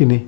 gini.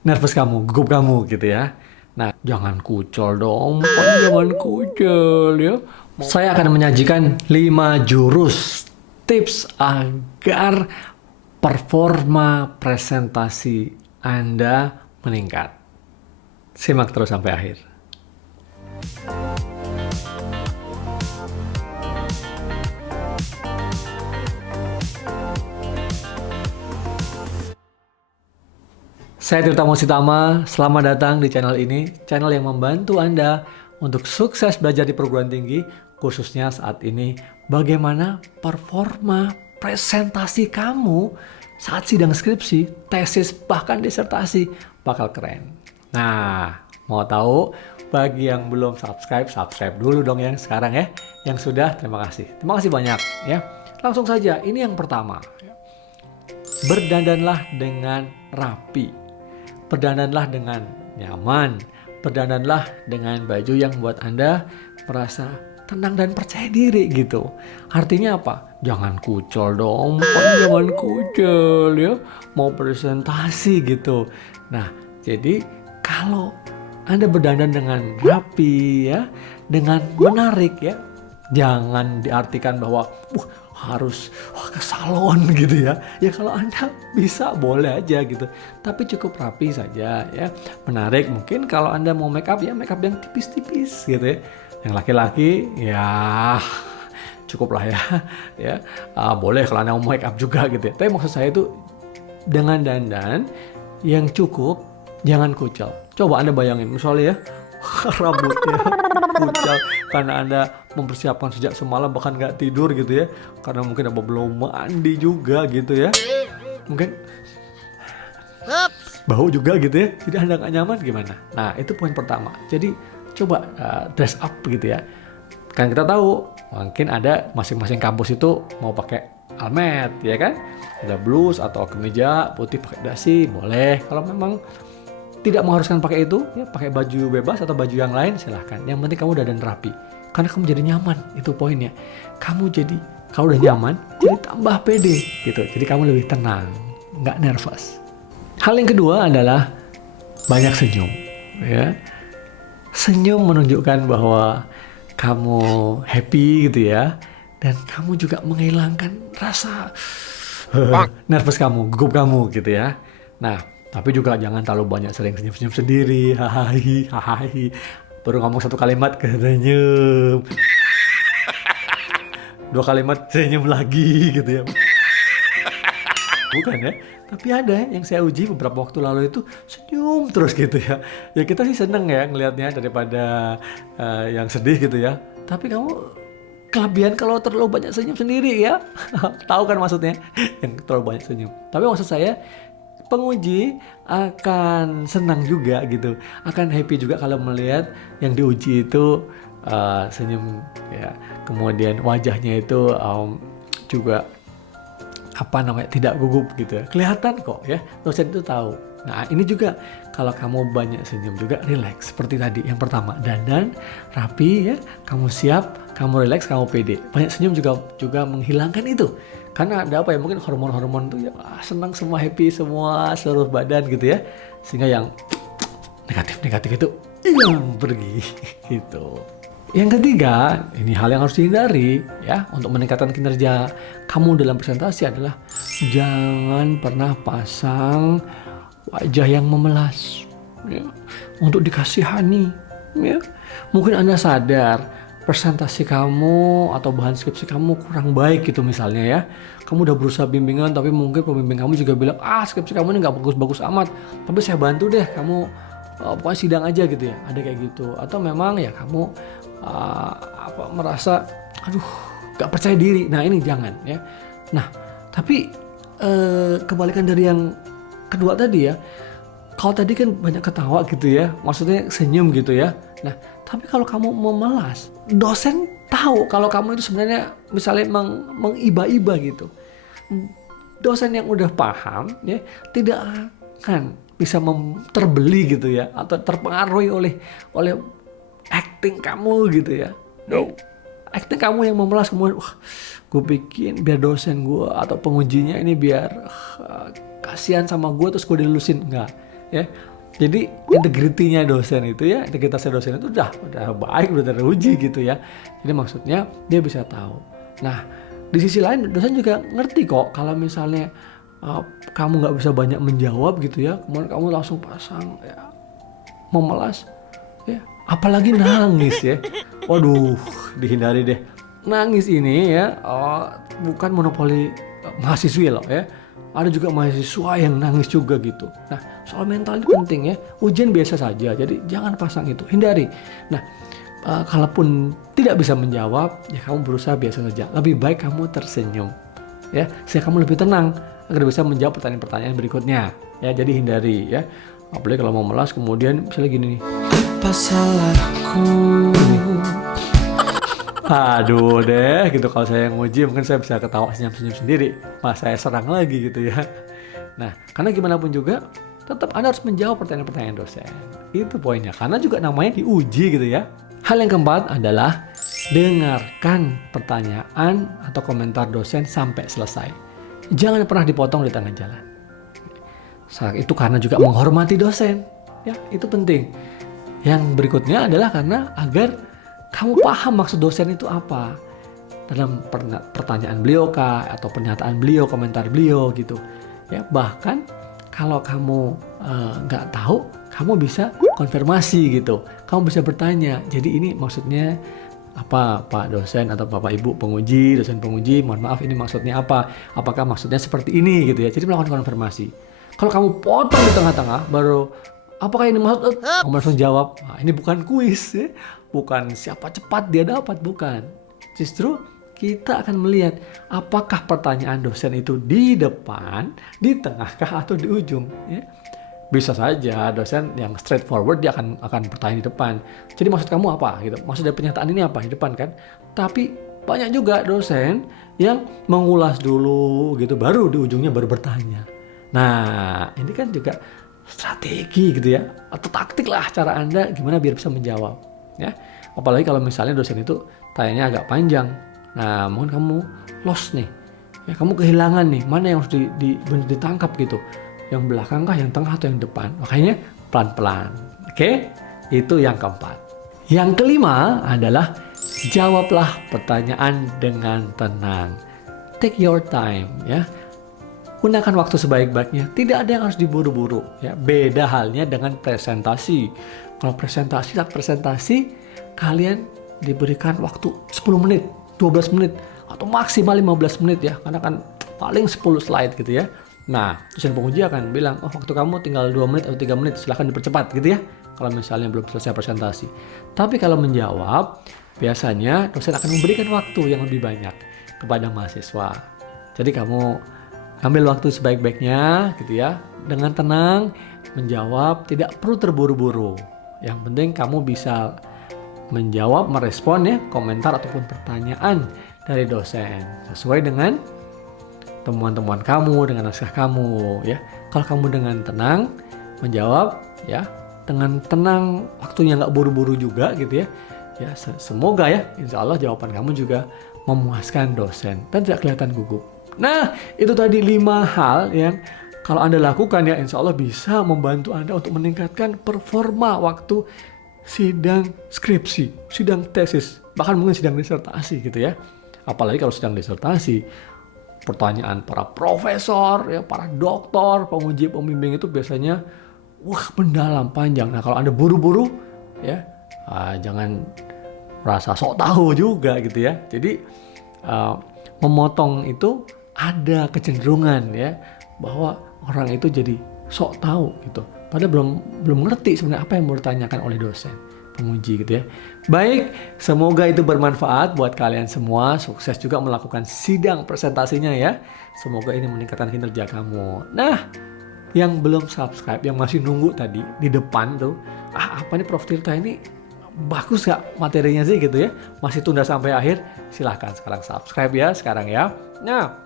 Nervous kamu, gugup kamu gitu ya. Nah, jangan kucel dong, Pak, jangan kucel ya. Saya akan menyajikan 5 jurus tips agar performa presentasi Anda meningkat. Simak terus sampai akhir. Saya Tirta Mositama, selamat datang di channel ini, channel yang membantu Anda untuk sukses belajar di perguruan tinggi, khususnya saat ini bagaimana performa presentasi kamu saat sidang skripsi, tesis, bahkan disertasi bakal keren. Nah, mau tahu? Bagi yang belum subscribe, subscribe dulu dong yang sekarang ya. Yang sudah, terima kasih. Terima kasih banyak ya. Langsung saja, ini yang pertama. Berdandanlah dengan rapi. Berdandanlah dengan nyaman, berdandanlah dengan baju yang membuat Anda merasa tenang dan percaya diri gitu. Artinya apa? Jangan kucel dong, jangan kucel ya. Mau presentasi gitu. Nah, jadi kalau Anda berdandan dengan rapi ya, dengan menarik ya, jangan diartikan bahwa harus ke salon gitu ya. Ya kalau Anda bisa boleh aja gitu. Tapi cukup rapi saja ya. Menarik mungkin kalau Anda mau make up ya make up yang tipis-tipis gitu ya. Yang laki-laki ya cukup lah ya. Ya boleh kalau Anda mau make up juga gitu ya. Tapi maksud saya itu dengan dandan yang cukup, jangan kucel. Coba Anda bayangin misalnya ya rambutnya kucel karena Anda mempersiapkan sejak semalam bahkan nggak tidur gitu ya, karena mungkin belum mandi juga gitu ya, mungkin bau juga gitu ya, jadi Anda nggak nyaman gimana. Nah itu poin pertama. Jadi coba dress up gitu ya. Kan kita tahu mungkin ada masing-masing kampus itu mau pakai almet ya kan, ada blus atau kemeja putih pakai dasi boleh. Kalau memang tidak mengharuskan pakai itu, ya pakai baju bebas atau baju yang lain silahkan. Yang penting kamu dandan rapi, karena kamu jadi nyaman. Itu poinnya. Kalau udah nyaman, jadi tambah pede gitu. Jadi kamu lebih tenang, nggak nervous. Hal yang kedua adalah banyak senyum. Ya, senyum menunjukkan bahwa kamu happy gitu ya, dan kamu juga menghilangkan rasa nervous kamu, gugup kamu gitu ya. Nah, tapi juga jangan terlalu banyak sering senyum-senyum sendiri. Hahaha. Baru ngomong satu kalimat senyum. 2 kalimat senyum lagi gitu ya. Bukan ya. Tapi ada yang saya uji beberapa waktu lalu itu senyum terus gitu ya. Ya kita sih seneng ya ngelihatnya daripada yang sedih gitu ya. Tapi kamu kelebihan kalau terlalu banyak senyum sendiri ya. Tahu kan maksudnya? Yang terlalu banyak senyum. Tapi maksud saya penguji akan senang juga gitu, akan happy juga kalau melihat yang diuji itu senyum ya, kemudian wajahnya itu juga tidak gugup gitu ya, kelihatan kok ya, dosen itu tahu. Nah ini juga kalau kamu banyak senyum juga relax seperti tadi yang pertama, dandan rapi ya, kamu siap, kamu relax, kamu pede. Banyak senyum juga menghilangkan itu. Karena ada apa ya, mungkin hormon-hormon tuh ya senang semua, happy semua, seluruh badan gitu ya. Sehingga yang negatif-negatif itu hilang pergi gitu. Yang ketiga, ini hal yang harus dihindari ya untuk meningkatkan kinerja kamu dalam presentasi adalah jangan pernah pasang wajah yang memelas ya, untuk dikasihani ya. Mungkin Anda sadar presentasi kamu atau bahan skripsi kamu kurang baik gitu misalnya ya. Kamu udah berusaha bimbingan tapi mungkin pembimbing kamu juga bilang skripsi kamu ini gak bagus-bagus amat, tapi saya bantu deh kamu pokoknya sidang aja gitu ya. Ada kayak gitu. Atau memang ya kamu merasa gak percaya diri. Nah ini jangan ya. Nah tapi kebalikan dari yang kedua tadi ya, kalau tadi kan banyak ketawa gitu ya, maksudnya senyum gitu ya. Nah tapi kalau kamu memelas, dosen tahu kalau kamu itu sebenarnya misalnya mengiba-iba gitu. Dosen yang udah paham ya tidak akan bisa terbeli gitu ya, atau terpengaruhi oleh acting kamu gitu ya. No. acting kamu yang memelas kemudian, wah, gue bikin biar dosen gue atau pengujinya ini biar kasihan sama gue terus gue dilulusin. Enggak, ya. Jadi integritinya dosen itu ya, integritasnya dosen itu udah baik, udah teruji gitu ya. Jadi maksudnya dia bisa tahu. Nah, di sisi lain dosen juga ngerti kok kalau misalnya kamu nggak bisa banyak menjawab gitu ya, kemudian kamu langsung pasang ya, memelas, ya, apalagi nangis ya. Waduh, dihindari deh. Nangis ini ya bukan monopoli mahasiswi loh ya. Ada juga mahasiswa yang nangis juga gitu. Nah, soal mental ini penting ya. Ujian biasa saja, jadi jangan pasang itu, hindari. Nah, kalaupun tidak bisa menjawab, ya kamu berusaha biasa saja. Lebih baik kamu tersenyum, ya, sehingga kamu lebih tenang agar bisa menjawab pertanyaan-pertanyaan berikutnya. Ya, jadi hindari ya. Apalagi kalau mau melas, kemudian misalnya gini nih. Apa salahku? Aduh deh, gitu kalau saya nguji mungkin saya bisa ketawa senyum-senyum sendiri. Mas saya serang lagi gitu ya. Nah, karena gimana pun juga tetap Anda harus menjawab pertanyaan-pertanyaan dosen. Itu poinnya, karena juga namanya diuji gitu ya. Hal yang keempat adalah dengarkan pertanyaan atau komentar dosen sampai selesai. Jangan pernah dipotong di tengah jalan. Itu karena juga menghormati dosen. Ya, itu penting. Yang berikutnya adalah karena agar kamu paham maksud dosen itu apa dalam pertanyaan beliau kah, atau pernyataan beliau, komentar beliau gitu. Ya, bahkan kalau kamu nggak tahu, kamu bisa konfirmasi gitu. Kamu bisa bertanya. Jadi ini maksudnya apa, Pak dosen atau Bapak Ibu penguji, dosen penguji, mohon maaf ini maksudnya apa? Apakah maksudnya seperti ini gitu ya. Jadi melakukan konfirmasi. Kalau kamu potong di tengah-tengah baru apakah ini maksud? Kamu langsung jawab. Nah, ini bukan kuis ya. Bukan siapa cepat dia dapat, bukan. Justru kita akan melihat apakah pertanyaan dosen itu di depan, di tengahkah, atau di ujung. Ya. Bisa saja dosen yang straightforward dia akan bertanya di depan. Jadi maksud kamu apa? Gitu. Maksud dari pernyataan ini apa? Di depan kan? Tapi banyak juga dosen yang mengulas dulu gitu, baru di ujungnya baru bertanya. Nah, ini kan juga strategi gitu ya, atau taktik lah cara Anda gimana biar bisa menjawab. Ya, apalagi kalau misalnya dosen itu tanyanya agak panjang. Nah, mungkin kamu lost nih. Ya, kamu kehilangan nih, mana yang harus ditangkap gitu. Yang belakang kah, yang tengah, atau yang depan. Makanya pelan-pelan. Oke? Itu yang keempat. Yang kelima adalah jawablah pertanyaan dengan tenang. Take your time ya. Gunakan waktu sebaik-baiknya. Tidak ada yang harus diburu-buru ya. Beda halnya dengan presentasi. Kalau saat presentasi, kalian diberikan waktu 10 menit, 12 menit, atau maksimal 15 menit ya, karena kan paling 10 slide gitu ya. Nah, dosen penguji akan bilang, oh waktu kamu tinggal 2 menit atau 3 menit, silahkan dipercepat gitu ya, kalau misalnya belum selesai presentasi. Tapi kalau menjawab, biasanya dosen akan memberikan waktu yang lebih banyak kepada mahasiswa. Jadi kamu ambil waktu sebaik-baiknya gitu ya, dengan tenang, menjawab, tidak perlu terburu-buru. Yang penting kamu bisa menjawab, merespon ya komentar ataupun pertanyaan dari dosen sesuai dengan temuan-temuan kamu, dengan naskah kamu ya. Kalau kamu dengan tenang menjawab ya, dengan tenang, waktunya nggak buru-buru juga gitu ya. Ya semoga ya, insya Allah jawaban kamu juga memuaskan dosen dan tidak kelihatan gugup. Nah, itu tadi 5 hal yang kalau Anda lakukan ya, insya Allah bisa membantu Anda untuk meningkatkan performa waktu sidang skripsi, sidang tesis, bahkan mungkin sidang disertasi gitu ya. Apalagi kalau sidang disertasi, pertanyaan para profesor, ya, para doktor, penguji, pembimbing itu biasanya mendalam, panjang. Nah, kalau Anda buru-buru ya, jangan merasa sok tahu juga gitu ya. Jadi memotong itu ada kecenderungan ya bahwa orang itu jadi sok tahu gitu. Padahal belum ngerti sebenarnya apa yang mau ditanyakan oleh dosen penguji gitu ya. Baik, semoga itu bermanfaat buat kalian semua. Sukses juga melakukan sidang presentasinya ya. Semoga ini meningkatkan kinerja kamu. Nah, yang belum subscribe, yang masih nunggu tadi di depan tuh, apa nih Prof Tirta ini bagus gak materinya sih gitu ya, masih tunda sampai akhir, silahkan sekarang subscribe ya sekarang ya. Nah,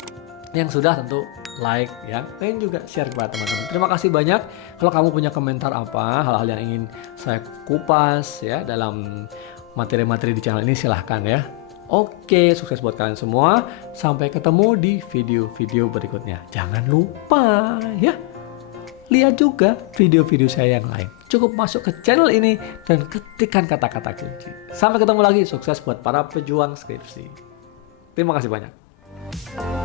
yang sudah tentu like ya, dan juga share kepada teman-teman. Terima kasih banyak. Kalau kamu punya komentar apa, hal-hal yang ingin saya kupas ya dalam materi-materi di channel ini, silahkan ya. Oke, sukses buat kalian semua. Sampai ketemu di video-video berikutnya. Jangan lupa ya, lihat juga video-video saya yang lain. Cukup masuk ke channel ini dan ketikkan kata-kata kunci. Sampai ketemu lagi, sukses buat para pejuang skripsi. Terima kasih banyak.